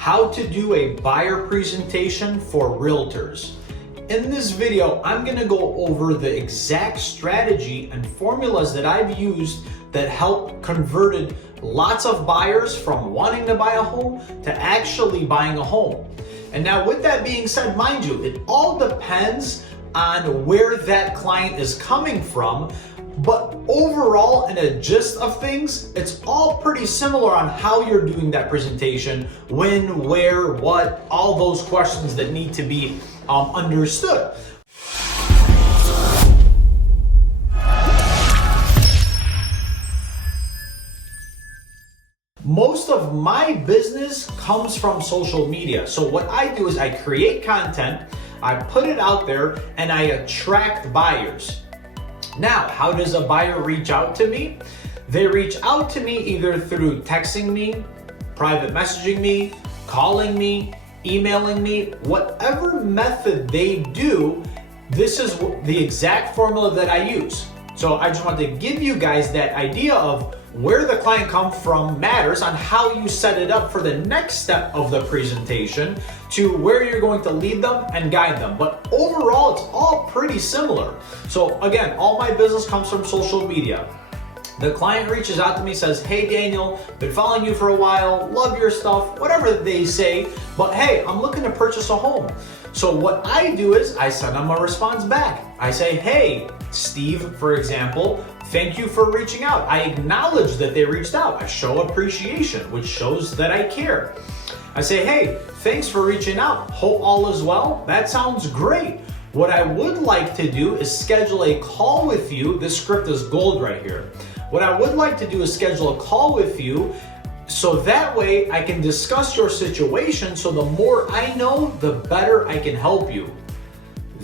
how to do a buyer presentation for realtors. In this video, I'm gonna go over the exact strategy and formulas that I've used that help converted lots of buyers from wanting to buy a home to actually buying a home. And now with that being said, mind you, it all depends on where that client is coming from. But overall, in a gist of things, it's all pretty similar on how you're doing that presentation, when, where, what, all those questions that need to be understood. Most of my business comes from social media. So what I do is I create content, I put it out there, and I attract buyers. Now, how does a buyer reach out to me? They reach out to me either through texting me, private messaging me, calling me, emailing me, whatever method they do. This is the exact formula that I use. So I just want to give you guys that idea of where the client comes from matters on how you set it up for the next step of the presentation to where you're going to lead them and guide them. But overall, it's all pretty similar. So again, all my business comes from social media. The client reaches out to me, says, "Hey Daniel, been following you for a while, love your stuff," whatever they say, but hey, I'm looking to purchase a home. So what I do is I send them a response back. I say, "Hey, Steve," for example, "thank you for reaching out." I acknowledge that they reached out. I show appreciation, which shows that I care. I say, "Hey, thanks for reaching out. Hope all is well. That sounds great. What I would like to do is schedule a call with you." This script is gold right here. "What I would like to do is schedule a call with you so that way I can discuss your situation, so the more I know, the better I can help you."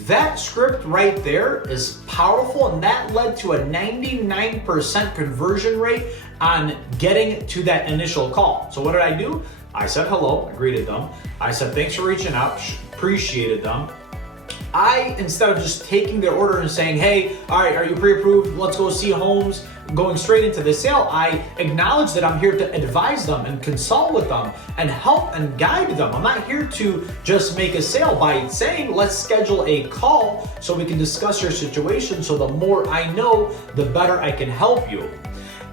That script right there is powerful, and that led to a 99% conversion rate on getting to that initial call. So what did I do? I said hello, I greeted them. I said thanks for reaching out, appreciated them. Instead of just taking their order and saying, "Hey, all right, are you pre-approved? Let's go see homes," going straight into the sale, I acknowledge that I'm here to advise them and consult with them and help and guide them. I'm not here to just make a sale by saying, "Let's schedule a call so we can discuss your situation, so the more I know, the better I can help you."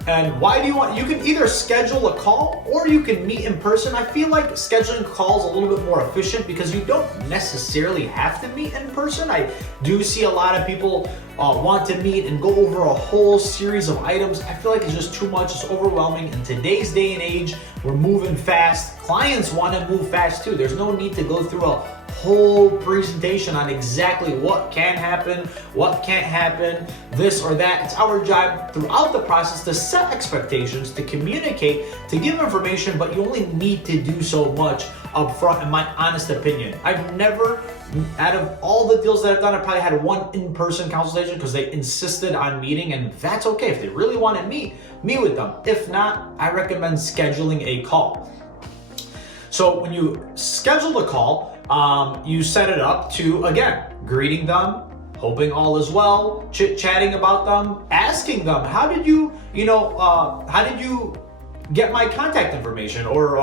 And why do you can either schedule a call or you can meet in person. I feel like scheduling calls a little bit more efficient because you don't necessarily have to meet in person. I do see a lot of people want to meet and go over a whole series of items. I feel like it's just too much, it's overwhelming. In today's day and age, we're moving fast. Clients want to move fast too. There's no need to go through a whole presentation on exactly what can happen, what can't happen, this or that. It's our job throughout the process to set expectations, to communicate, to give information, but you only need to do so much up front, in my honest opinion. I've never, out of all the deals that I've done, I probably had one in-person consultation because they insisted on meeting, and that's okay. If they really want to meet with them. If not, I recommend scheduling a call. So when you schedule the call, you set it up to, again, greeting them, hoping all is well, chit-chatting about them, asking them, how did you get my contact information, or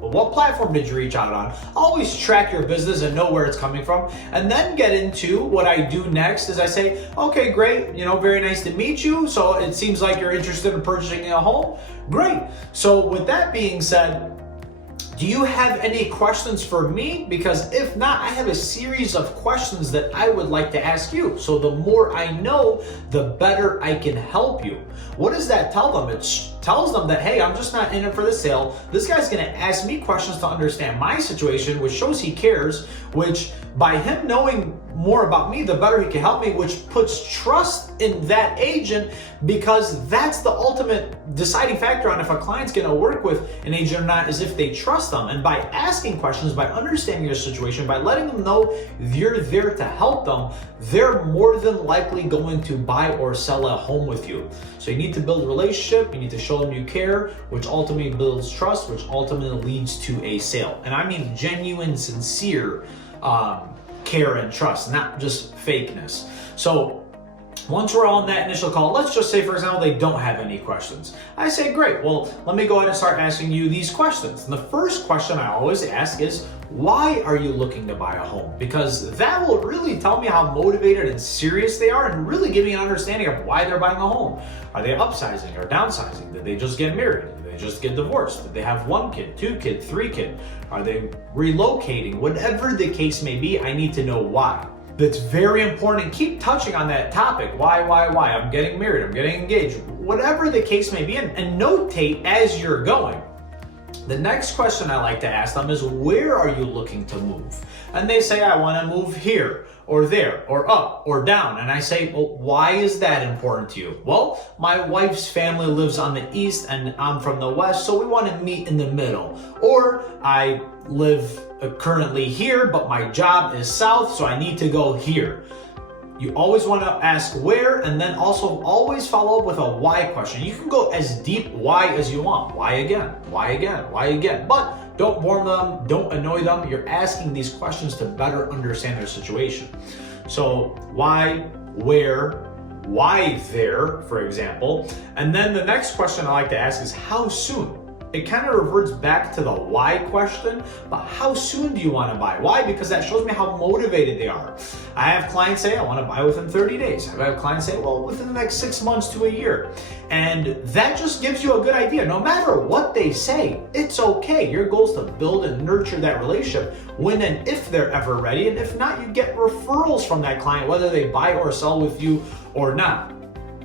what platform did you reach out on? Always track your business and know where it's coming from. And then get into what I do next is I say, "Okay, great, very nice to meet you. So it seems like you're interested in purchasing a home. Great. So with that being said, do you have any questions for me? Because if not, I have a series of questions that I would like to ask you. So the more I know, the better I can help you." What does that tell them? It tells them that, hey, I'm just not in it for the sale. This guy's gonna ask me questions to understand my situation, which shows he cares, which by him knowing more about me, the better he can help me, which puts trust in that agent, because that's the ultimate deciding factor on if a client's gonna work with an agent or not, is if they trust them. And by asking questions, by understanding your situation, by letting them know you're there to help them, they're more than likely going to buy or sell a home with you. So you need to build a relationship, you need to show them you care, which ultimately builds trust, which ultimately leads to a sale. And I mean genuine, sincere care and trust, not just fakeness. So Once we're on that initial call, let's just say, for example, they don't have any questions. I say, great, well, let me go ahead and start asking you these questions. And the first question I always ask is, why are you looking to buy a home? Because that will really tell me how motivated and serious they are and really give me an understanding of why they're buying a home. Are they upsizing or downsizing? Did they just get married? Did they just get divorced? Did they have 1 kid, 2 kid, 3 kid? Are they relocating? Whatever the case may be, I need to know why. That's very important, and keep touching on that topic. Why? I'm getting married, I'm getting engaged, whatever the case may be, and notate as you're going. The next question I like to ask them is, where are you looking to move? And they say, I want to move here, or there, or up, or down. And I say, well, why is that important to you? Well, my wife's family lives on the east and I'm from the west, so we want to meet in the middle. Or I live currently here, but my job is south, so I need to go here. You always want to ask where, and then also always follow up with a why question. You can go as deep why as you want. Why again? Why again? Why again? But don't bore them, don't annoy them. You're asking these questions to better understand their situation. So why, where, why there, for example. And then the next question I like to ask is, how soon? It kind of reverts back to the why question, but how soon do you want to buy? Why? Because that shows me how motivated they are. I have clients say, I want to buy within 30 days. I have clients say, well, within the next 6 months to a year. And that just gives you a good idea. No matter what they say, it's okay. Your goal is to build and nurture that relationship when and if they're ever ready. And if not, you get referrals from that client, whether they buy or sell with you or not.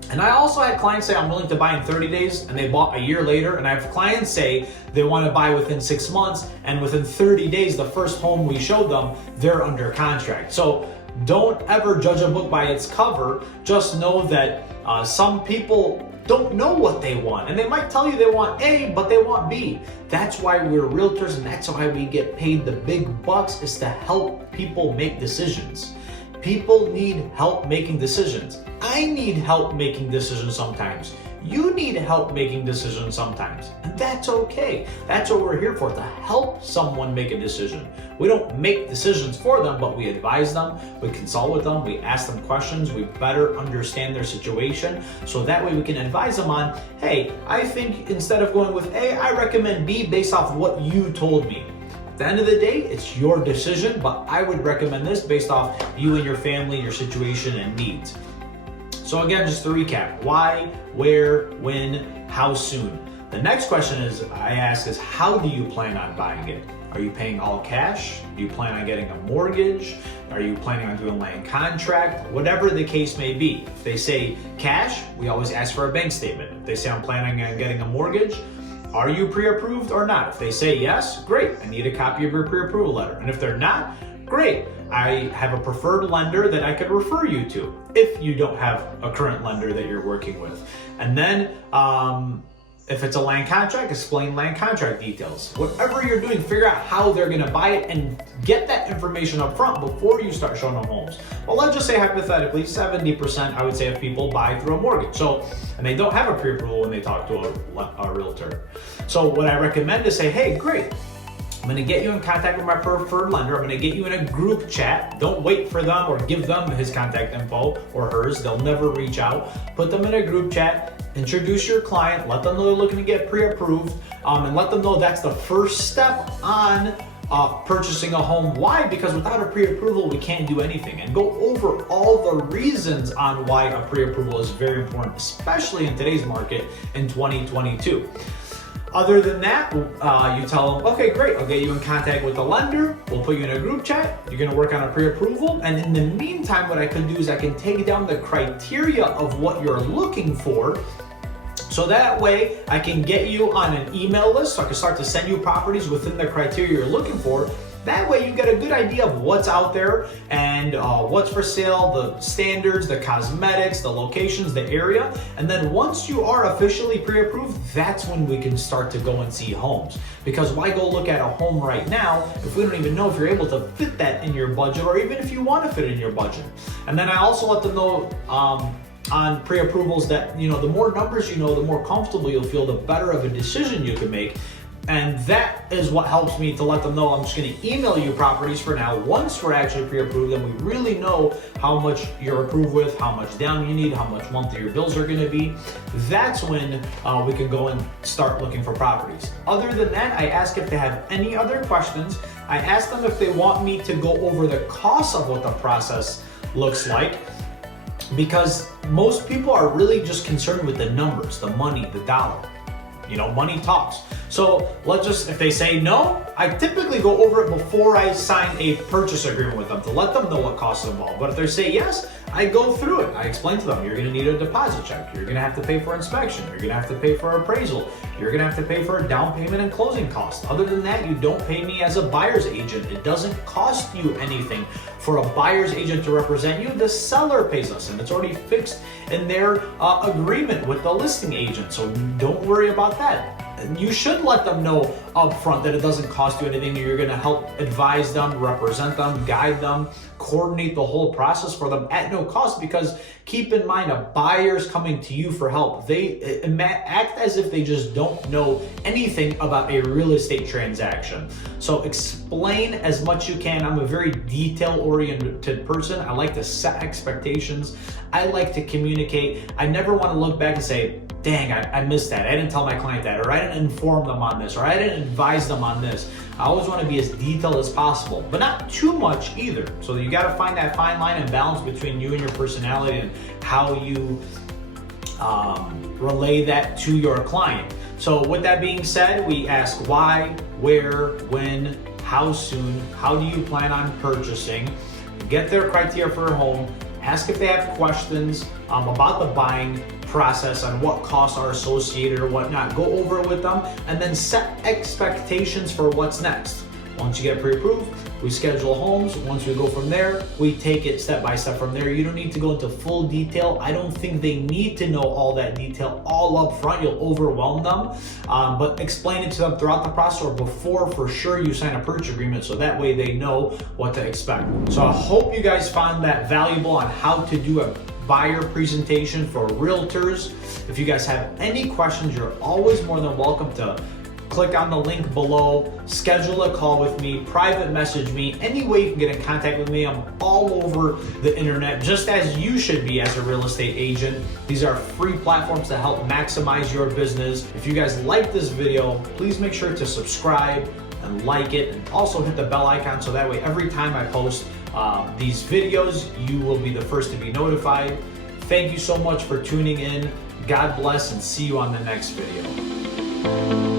And I also had clients say, I'm willing to buy in 30 days, and they bought a year later. And I have clients say they want to buy within 6 months, and within 30 days, the first home we showed them, they're under contract. So don't ever judge a book by its cover. Just know that some people don't know what they want, and they might tell you they want A, but they want B. That's why we're realtors, and that's why we get paid the big bucks, is to help people make decisions. People need help making decisions. I need help making decisions sometimes. You need help making decisions sometimes. And that's okay. That's what we're here for, to help someone make a decision. We don't make decisions for them, but we advise them, we consult with them, we ask them questions, we better understand their situation, so that way we can advise them on, hey, I think instead of going with A, I recommend B based off what you told me. At the end of the day, it's your decision, but I would recommend this based off you and your family, your situation, and needs. So again, just to recap, why, where, when, how soon. The next question I ask is, how do you plan on buying it? Are you paying all cash? Do you plan on getting a mortgage? Are you planning on doing land contract? Whatever the case may be. If they say cash, we always ask for a bank statement. If they say I'm planning on getting a mortgage, are you pre-approved or not? If they say yes, great, I need a copy of your pre-approval letter. And if they're not, great, I have a preferred lender that I could refer you to if you don't have a current lender that you're working with. And then if it's a land contract, explain land contract details. Whatever you're doing, figure out how they're gonna buy it and get that information up front before you start showing them homes. Well, let's just say hypothetically, 70% I would say of people buy through a mortgage. So, and they don't have a pre-approval when they talk to a realtor. So what I recommend is say, hey, great, I'm gonna get you in contact with my preferred lender. I'm gonna get you in a group chat. Don't wait for them or give them his contact info or hers. They'll never reach out. Put them in a group chat. Introduce your client. Let them know they're looking to get pre-approved, and let them know that's the first step on purchasing a home. Why? Because without a pre-approval, we can't do anything. And go over all the reasons on why a pre-approval is very important, especially in today's market in 2022. Other than that, you tell them, okay, great, I'll get you in contact with the lender, we'll put you in a group chat, you're gonna work on a pre-approval, and in the meantime, what I can do is I can take down the criteria of what you're looking for, so that way I can get you on an email list, so I can start to send you properties within the criteria you're looking for. That way you get a good idea of what's out there and what's for sale, the standards, the cosmetics, the locations, the area. And then once you are officially pre-approved, that's when we can start to go and see homes. Because why go look at a home right now if we don't even know if you're able to fit that in your budget, or even if you want to fit in your budget. And then I also let them know on pre-approvals that, the more numbers you know, the more comfortable you'll feel, the better of a decision you can make. And that is what helps me to let them know I'm just going to email you properties for now. Once we're actually pre-approved and we really know how much you're approved with, how much down you need, how much monthly your bills are going to be, that's when we can go and start looking for properties. Other than that, I ask if they have any other questions. I ask them if they want me to go over the cost of what the process looks like, because most people are really just concerned with the numbers, the money, the dollar. Money talks. So if they say no, I typically go over it before I sign a purchase agreement with them to let them know what costs are involved. But if they say yes, I go through it. I explain to them, you're gonna need a deposit check. You're gonna have to pay for inspection. You're gonna have to pay for appraisal. You're gonna have to pay for a down payment and closing costs. Other than that, you don't pay me as a buyer's agent. It doesn't cost you anything for a buyer's agent to represent you. The seller pays us, and it's already fixed in their agreement with the listing agent. So don't worry about that. You should let them know up front that it doesn't cost you anything. You're going to help advise them, represent them, guide them, coordinate the whole process for them at no cost, because keep in mind, a buyer's coming to you for help. They act as if they just don't know anything about a real estate transaction. So explain as much you can. I'm a very detail-oriented person. I like to set expectations. I like to communicate. I never want to look back and say, dang, I missed that. I didn't tell my client that, or I didn't inform them on this, or I didn't advise them on this. I always want to be as detailed as possible, but not too much either. So you got to find that fine line and balance between you and your personality and how you relay that to your client. So with that being said, we ask why, where, when, how soon, how do you plan on purchasing, get their criteria for a home, ask if they have questions about the buying process and what costs are associated or whatnot. Go over it with them and then set expectations for what's next. Once you get pre-approved, we schedule homes. Once we go from there, we take it step by step from there. You don't need to go into full detail. I don't think they need to know all that detail all up front. You'll overwhelm them, but explain it to them throughout the process or before for sure you sign a purchase agreement, so that way they know what to expect. So I hope you guys found that valuable on how to do a buyer presentation for realtors. If you guys have any questions, you're always more than welcome to click on the link below, schedule a call with me, private message me, any way you can get in contact with me. I'm all over the internet, just as you should be as a real estate agent. These are free platforms to help maximize your business. If you guys like this video, please make sure to subscribe and like it, and also hit the bell icon so that way every time I post these videos, you will be the first to be notified. Thank you so much for tuning in. God bless, and see you on the next video.